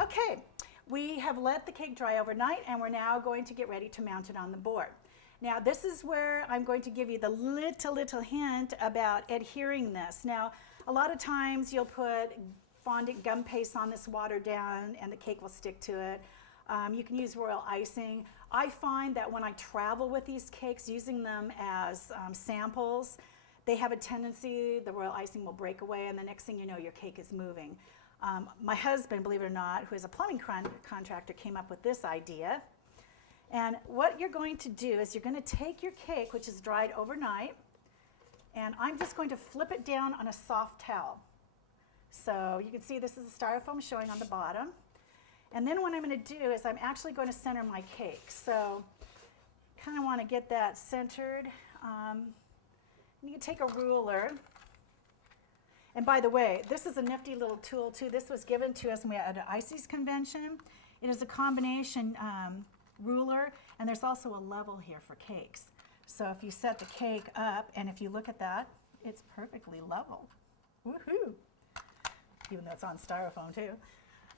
Okay, we have let the cake dry overnight and we're now going to get ready to mount it on the board. Now this is where I'm going to give you the little hint about adhering this. Now a lot of times you'll put fondant gum paste on this, water down, and the cake will stick to it. You can use royal icing. I find that when I travel with these cakes, using them as samples, they have a tendency, the royal icing will break away, and the next thing you know, your cake is moving. My husband, believe it or not, who is a plumbing contractor, came up with this idea. And what you're going to do is you're going to take your cake, which is dried overnight, and I'm just going to flip it down on a soft towel. So you can see this is a styrofoam showing on the bottom. And then what I'm going to do is I'm actually going to center my cake. So kind of want to get that centered. You can take a ruler. And by the way, this is a nifty little tool too. This was given to us when we had an ICES convention. It is a combination ruler, and there's also a level here for cakes. So if you set the cake up, and if you look at that, it's perfectly level. Woohoo! Even though it's on styrofoam too.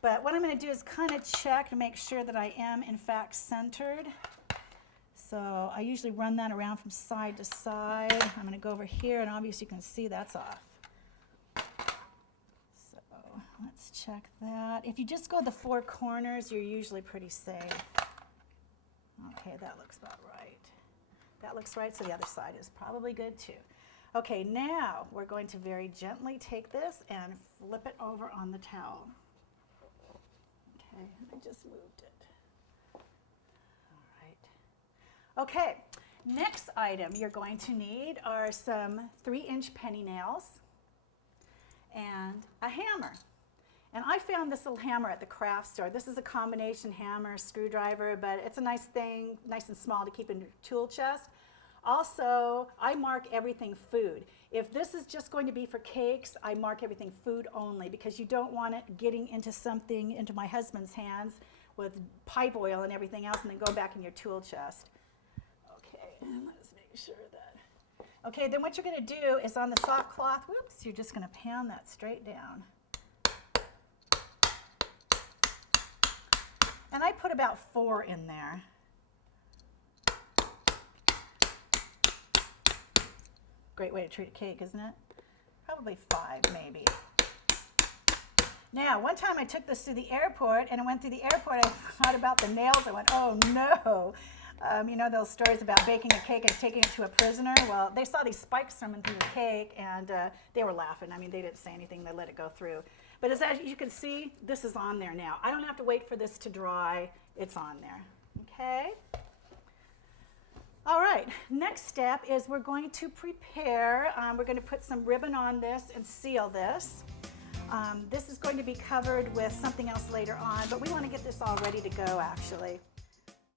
But what I'm going to do is kind of check to make sure that I am in fact centered. So I usually run that around from side to side. I'm going to go over here, and obviously you can see that's off. So let's check that. If you just go the four corners, you're usually pretty safe. Okay, that looks about right. That looks right, so the other side is probably good too. Okay, now we're going to very gently take this and flip it over on the towel. Okay, I just moved it. All right. Okay, next item you're going to need are some 3-inch penny nails and a hammer. And I found this little hammer at the craft store. This is a combination hammer, screwdriver, but it's a nice thing, nice and small to keep in your tool chest. Also, I mark everything food. If this is just going to be for cakes, I mark everything food only, because you don't want it getting into something, into my husband's hands with pipe oil and everything else, and then go back in your tool chest. Okay, and let's make sure that. Okay, then what you're going to do is on the soft cloth, whoops, you're just going to pound that straight down. And I put about 4 in there. Great way to treat a cake, isn't it? Probably 5, maybe. Now, one time I took this to the airport, and I went through the airport, I thought about the nails, I went, oh no. You know those stories about baking a cake and taking it to a prisoner? Well, they saw these spikes coming through the cake, and they were laughing. I mean, they didn't say anything, they let it go through. But as you can see, this is on there now. I don't have to wait for this to dry, it's on there, okay? All right, next step is we're going to prepare, we're going to put some ribbon on this and seal this. This is going to be covered with something else later on, but we want to get this all ready to go actually.